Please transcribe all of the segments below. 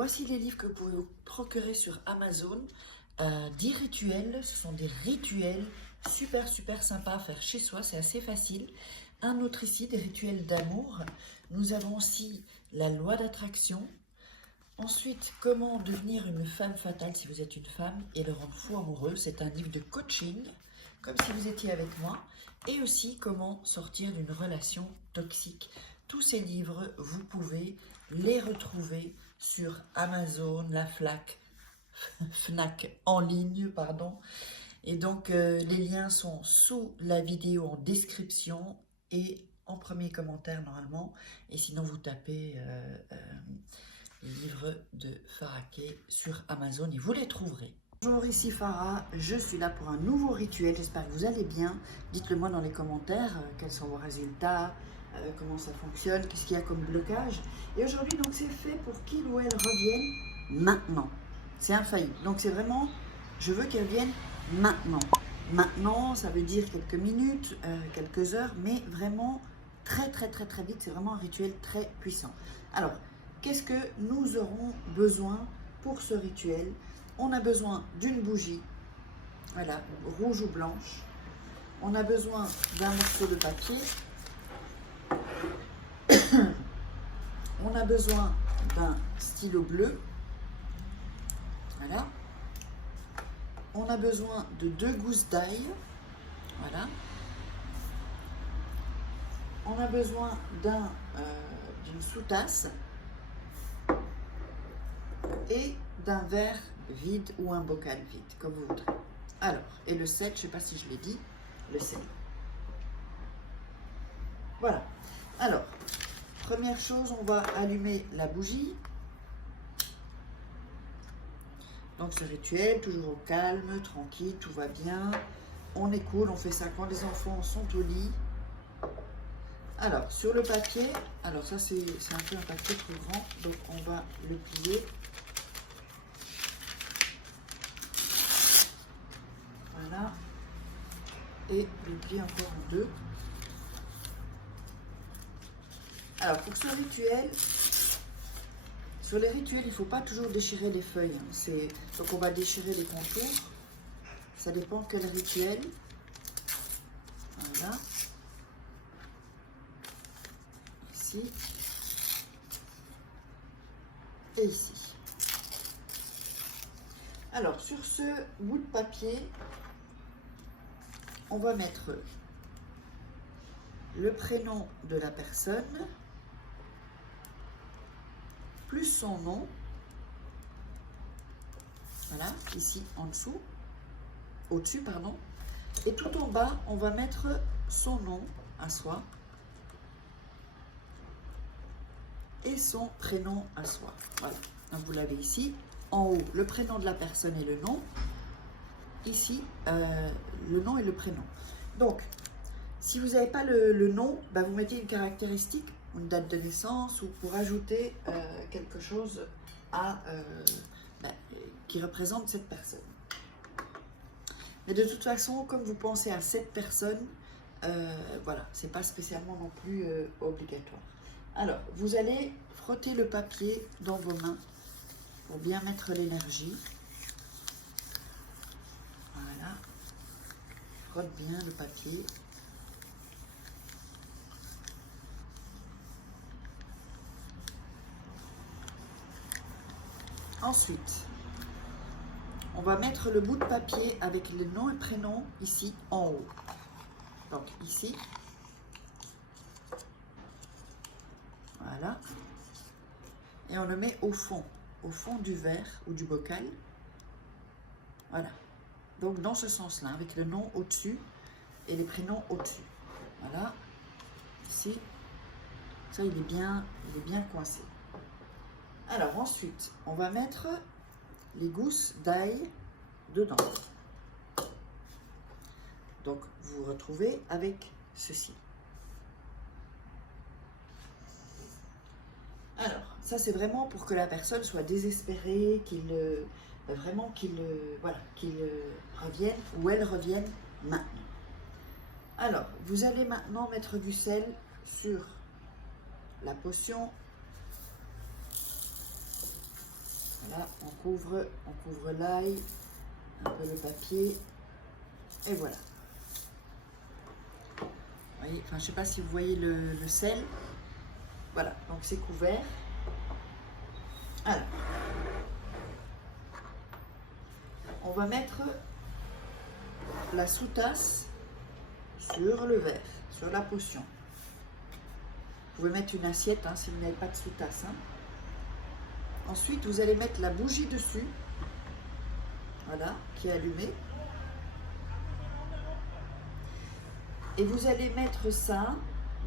voici les livres que vous pouvez vous procurer sur Amazon. 10 rituels, ce sont des rituels super sympas à faire chez soi, c'est assez facile. Un autre ici, des rituels d'amour. Nous avons aussi la loi d'attraction. Ensuite, comment devenir une femme fatale si vous êtes une femme et le rendre fou amoureux. C'est un livre de coaching, comme si vous étiez avec moi. Et aussi, comment sortir d'une relation toxique. Tous ces livres, vous pouvez les retrouver sur Amazon, la Fnac en ligne, pardon. Et donc, les liens sont sous la vidéo en description et en premier commentaire normalement. Et sinon, vous tapez livres de Farah Kay sur Amazon et vous les trouverez. Bonjour, ici Farah, je suis là pour un nouveau rituel, j'espère que vous allez bien. Dites-le moi dans les commentaires, quels sont vos résultats, comment ça fonctionne, qu'est-ce qu'il y a comme blocage. Et aujourd'hui, donc, c'est fait pour qu'il ou elle revienne maintenant. C'est infaillible, donc c'est vraiment, je veux qu'elle revienne maintenant. Maintenant, ça veut dire quelques minutes, quelques heures, mais vraiment très vite, c'est vraiment un rituel très puissant. Alors, qu'est-ce que nous aurons besoin pour ce rituel? On a besoin d'une bougie, voilà, rouge ou blanche. On a besoin d'un morceau de papier. On a besoin d'un stylo bleu. Voilà. On a besoin de 2 gousses d'ail. Voilà. On a besoin d'une sous-tasse et d'un verre vide ou un bocal vide, comme vous voudrez. Alors, et le sel, je ne sais pas si je l'ai dit, le sel. Voilà. Alors, première chose, on va allumer la bougie. Donc ce rituel, toujours au calme, tranquille, tout va bien. On est cool, on fait ça quand les enfants sont au lit. Alors, sur le papier, alors ça c'est un peu un papier trop grand, donc on va le plier. Voilà. Et le plier encore en 2. Alors, pour ce rituel, sur les rituels, il ne faut pas toujours déchirer les feuilles. Donc, on va déchirer les contours. Ça dépend quel rituel. Voilà. Ici. Et ici. Alors, sur ce bout de papier, on va mettre le prénom de la personne, plus son nom, voilà, ici en dessous, au-dessus, pardon, et tout en bas, on va mettre son nom à soi et son prénom à soi. Voilà, donc vous l'avez ici, en haut, le prénom de la personne et le nom, ici, le nom et le prénom. Donc, si vous n'avez pas le nom, bah vous mettez une caractéristique, une date de naissance, ou pour ajouter quelque chose qui représente cette personne. Mais de toute façon, comme vous pensez à cette personne, voilà, c'est pas spécialement non plus obligatoire. Alors, vous allez frotter le papier dans vos mains pour bien mettre l'énergie. Voilà, frotte bien le papier. Ensuite, on va mettre le bout de papier avec le nom et prénom ici en haut. Donc ici, voilà, et on le met au fond du verre ou du bocal. Voilà, donc dans ce sens-là, avec le nom au-dessus et les prénoms au-dessus. Voilà, ici, ça il est bien coincé. Alors ensuite, on va mettre les gousses d'ail dedans. Donc vous vous retrouvez avec ceci. Alors, ça c'est vraiment pour que la personne soit désespérée, qu'il revienne ou elle revienne maintenant. Alors, vous allez maintenant mettre du sel sur la potion. Voilà, on couvre l'ail, un peu le papier, et voilà. Vous voyez, enfin, je ne sais pas si vous voyez le sel. Voilà, donc c'est couvert. Alors, on va mettre la sous-tasse sur le verre, sur la potion. Vous pouvez mettre une assiette hein, si vous n'avez pas de sous-tasse. Hein. Ensuite, vous allez mettre la bougie dessus, voilà, qui est allumée. Et vous allez mettre ça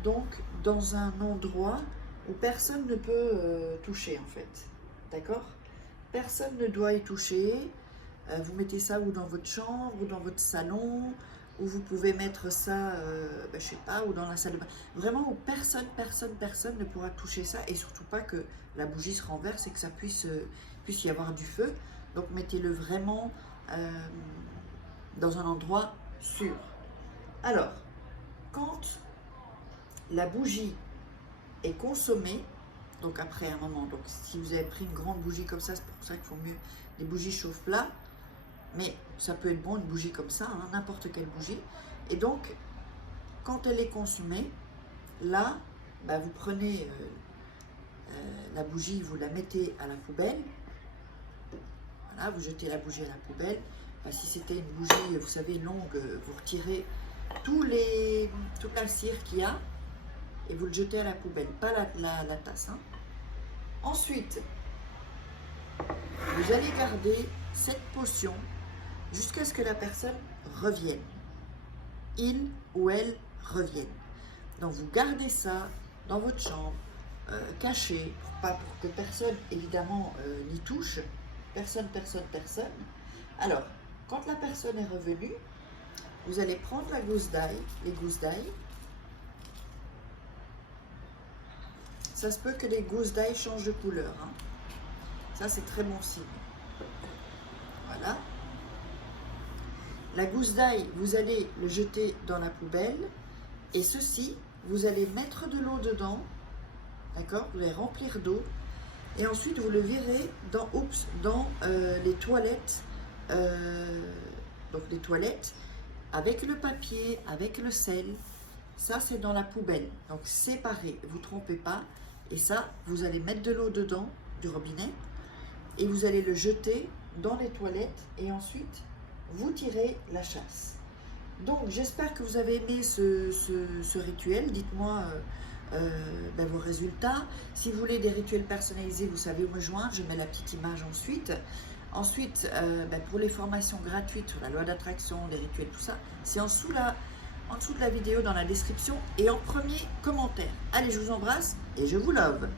donc dans un endroit où personne ne peut toucher en fait. D'accord? Personne ne doit y toucher. Vous mettez ça ou dans votre chambre ou dans votre salon, ou vous pouvez mettre ça, je sais pas, ou dans la salle de bain. Vraiment où personne ne pourra toucher ça, et surtout pas que la bougie se renverse et que ça puisse y avoir du feu. Donc mettez-le vraiment dans un endroit sûr. Alors, quand la bougie est consommée, donc après un moment, donc si vous avez pris une grande bougie comme ça, c'est pour ça qu'il faut mieux des bougies chauffe-plat, mais ça peut être bon une bougie comme ça, hein, n'importe quelle bougie. Et donc, quand elle est consumée, là, bah, vous prenez la bougie, vous la mettez à la poubelle. Voilà, vous jetez la bougie à la poubelle. Bah, si c'était une bougie, vous savez, longue, vous retirez toute la cire qu'il y a et vous le jetez à la poubelle, pas la tasse. Hein. Ensuite, vous allez garder cette potion jusqu'à ce que la personne revienne. Il ou elle revienne. Donc vous gardez ça dans votre chambre, caché, pour que personne, évidemment, n'y touche. Personne. Alors, quand la personne est revenue, vous allez prendre la gousse d'ail, les gousses d'ail. Ça se peut que les gousses d'ail changent de couleur. Hein. Ça, c'est très bon signe. Voilà. La gousse d'ail, vous allez le jeter dans la poubelle. Et ceci, vous allez mettre de l'eau dedans. D'accord? Vous allez remplir d'eau. Et ensuite, vous le virez dans les toilettes. Donc, les toilettes avec le papier, avec le sel. Ça, c'est dans la poubelle. Donc, séparé. Vous ne trompez pas. Et ça, vous allez mettre de l'eau dedans, du robinet. Et vous allez le jeter dans les toilettes. Et ensuite, vous tirez la chasse. Donc, j'espère que vous avez aimé ce rituel. Dites-moi vos résultats. Si vous voulez des rituels personnalisés, vous savez où me joindre. Je mets la petite image ensuite. Ensuite, pour les formations gratuites sur la loi d'attraction, les rituels, tout ça, c'est en dessous de la vidéo, dans la description et en premier commentaire. Allez, je vous embrasse et je vous love.